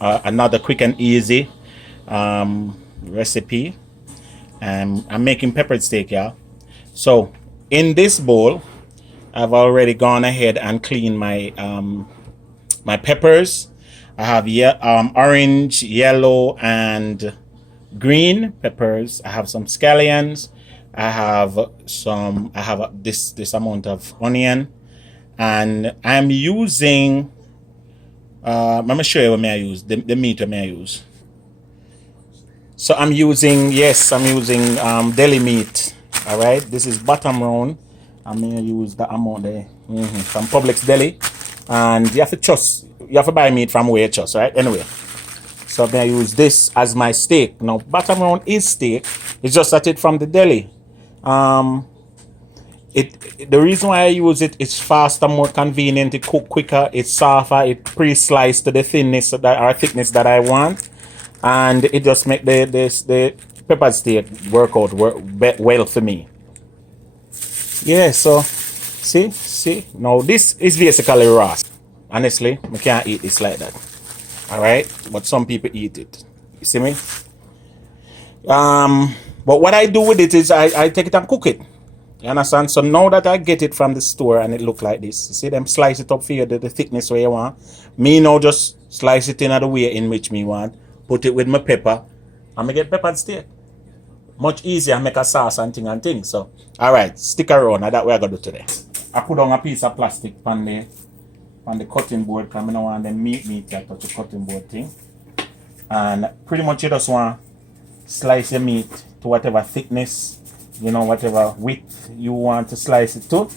another quick and easy recipe. I'm making peppered steak, y'all. So in this bowl, I've already gone ahead and cleaned my my peppers. I have orange, yellow, and green peppers. I have some scallions. I have this amount of onion, and I'm using. Let me show you what I use. The meat I use. So I'm using deli meat. All right. This is bottom round. I'm gonna use the amount there from Publix Deli, and you have to buy meat from where you trust, right? Anyway. So I'm gonna use this as my steak. Now, bottom round is steak. It's just that it's from the deli. The reason why I use it, it's faster, more convenient, it cook quicker, it's softer, it pre-sliced to the thickness that I want, and it just make the pepper steak work well for me. Yeah. So see. Now this is basically raw. Honestly, I can't eat this like that. All right, but some people eat it. You see me? But what I do with it is I take it and cook it. You understand? So now that I get it from the store and it look like this, you see them slice it up for you, the thickness where you want. Me now just slice it in the way in which me want. Put it with my pepper, and I get peppered steak. Much easier, make a sauce and things. So, all right, stick around. That's what I gotta do today. I put on a piece of plastic on the cutting board because I don't want them meat to touch the cutting board thing. And pretty much you just want to slice your meat to whatever thickness, whatever width you want to slice it to.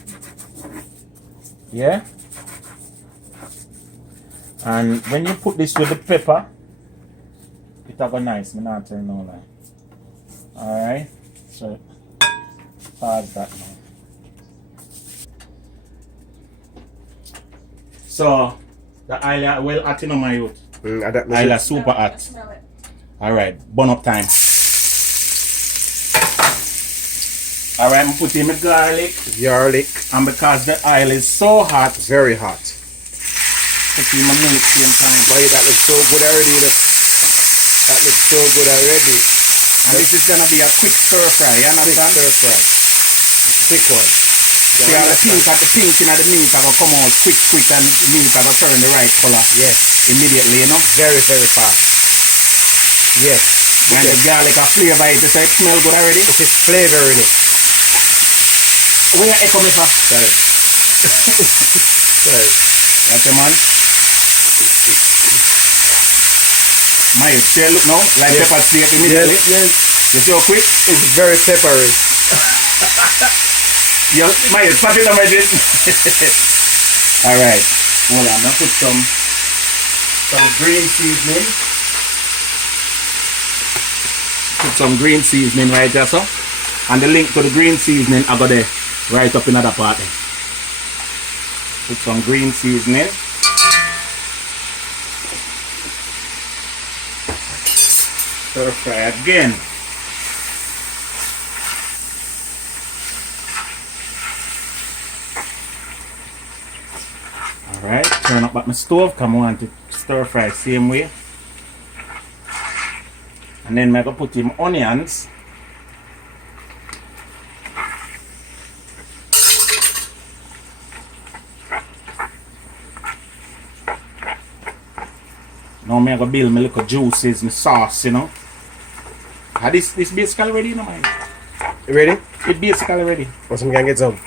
Yeah. And when you put this with the pepper, it'll go nice. I'm not telling no lie. Alright. So pause that now. So the oil well hot in my youth. Oil is super hot. Alright, burn up time. Alright, I'm putting my garlic. And because the oil is so hot. Very hot. Putting my milk same time. Boy, that looks so good already. That looks so good already. And this is gonna be a quick stir fry, you understand? Quick stir fry. Quick one. See how the pink in the meat are gonna come out quick and the meat are gonna turn the right color. Yes. Immediately, Very, very fast. Yes. And the garlic a flavor it, so it smell good already. It is flavor in it. Where you echo me from? Sorry. Sorry. That's the man. My say look now, like yes. pepper steak immediately. Yes. You see how quick? It's very peppery. My put it on my dish. Alright. Hold on, I'll put some green seasoning. Put some green seasoning right there, so. And the link to the green seasoning I got there right up in another part there. Put some green seasoning. Stir fry again. Alright, turn up at my stove, come on to stir fry same way. And then I'm going to put in onions. Now I'm going to build my little juices, my sauce, This basically ready, man. You ready? It's basically ready. Once I'm going to get some.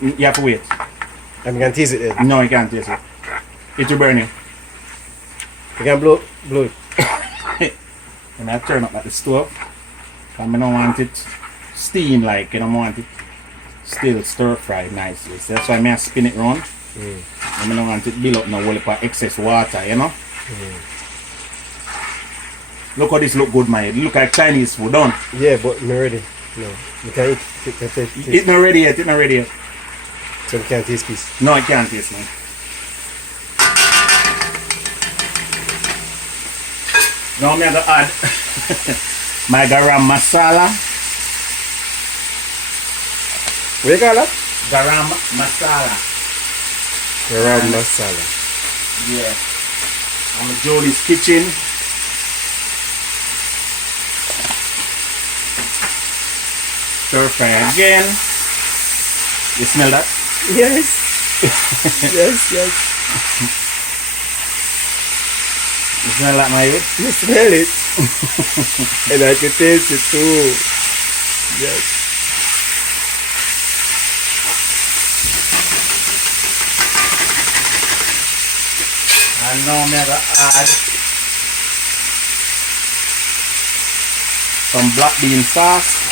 You have to wait. I'm going to tease it then. No, you can't taste it. It will burn you. You can blow it. And I turn up at the stove. I don't want it steam like, I don't want it still stir fried nicely. So that's why I spin it round. I don't want it build up no whole excess water, Look how this look good, man. It look like Chinese food, don't? Yeah, but I'm ready. No, you can't eat. It's not ready yet. So you can't taste piece. No, I can't taste, man. Now I'm going to add my garam masala. What do you call that? Garam masala. Garam masala. Yeah. I'm in Jolie's kitchen. Stir fry again. You smell that? Yes. Yes, yes. You smell that, my youth? You smell it. And I can taste it too. Yes. And now I'm going to add some black bean sauce.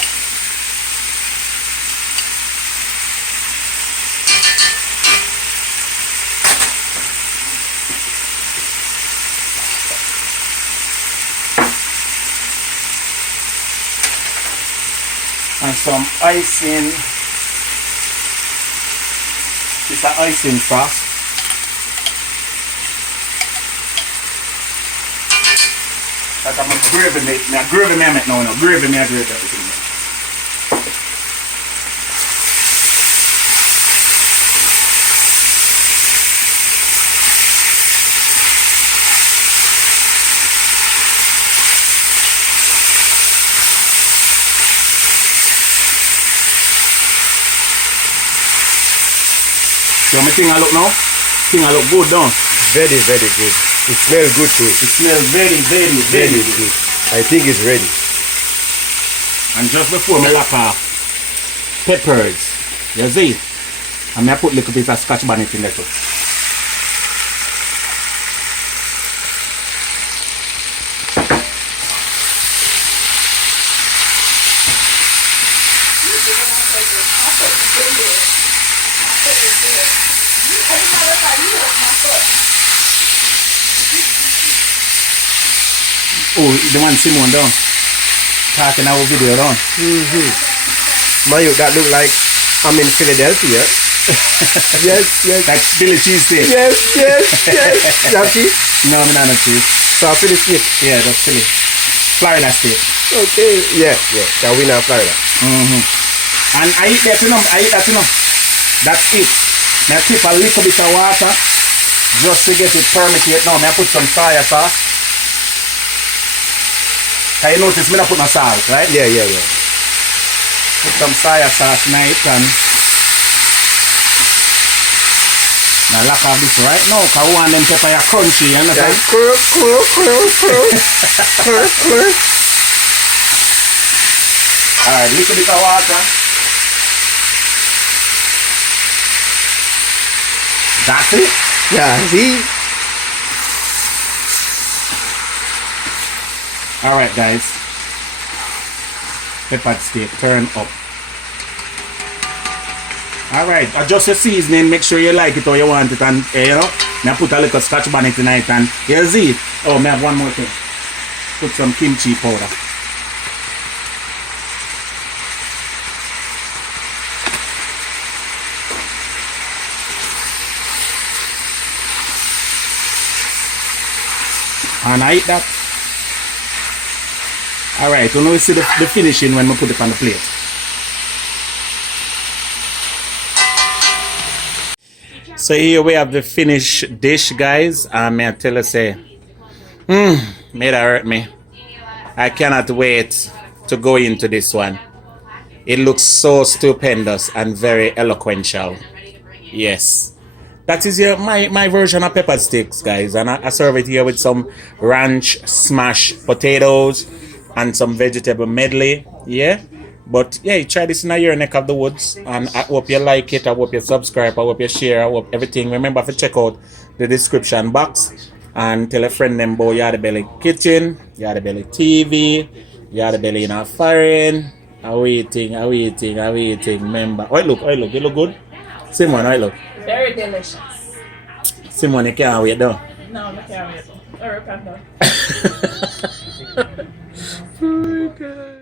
And some icing. It's an icing sauce. That I'm gravy me. Me gravy me make now. Gravy me gravy everything. So my thing I look now? Thing I look good, don't? Very, very good. It smells good too. It smells very, very, Very very good. good. I think it's ready. And just before me lock off peppers, you see? And I put a little bit of scotch bonnet in there too. Oh, the one Simon down. Talking our video down. Mayo, that look like I'm in Philadelphia. Yes, yes. Like Philly cheesesteak. Yes, yes, yes. You have cheese? No, I'm not a cheese. So I finish it. Yeah, that's Philly. Florida steak. Okay. Yeah, yeah. That we now Florida. And I eat that, you know. I eat that, you know. That's it. Now tip a little bit of water just to get it permeate. Now, I put some soy sauce. Can you notice me not put no salt, right? Yeah, yeah, yeah. Put some soy sauce in it and now lock off this right now because we want them pepper are crunchy, you understand? Alright, little bit of water. That's it. Yeah, see? Alright guys. Peppered steak, turn up. Alright, adjust your seasoning, make sure you like it or you want it, and you know, I put a little scotch bonnet in it, and you see. Oh, I have one more thing. Put some kimchi powder. And I eat that. Alright, you know, you see the finishing when we put it on the plate. So here we have the finished dish, guys. May I tell you, say, may that hurt me. I cannot wait to go into this one. It looks so stupendous and very eloquential. Yes. That is my version of pepper steaks, guys. And I serve it here with some ranch smashed potatoes and some vegetable medley. Yeah. But yeah, you try this in your neck of the woods. And I hope you like it. I hope you subscribe. I hope you share. I hope everything. Remember to check out the description box. And tell a friend them about Yardie Belly Kitchen, Yardie Belly TV, Yardie Belly in our foreign. Are waiting. Remember. Oh, look. You look good? Simon, how you look? Very delicious. Simon, you can't wait though. No, I can't wait. Or I can't. Oh my God.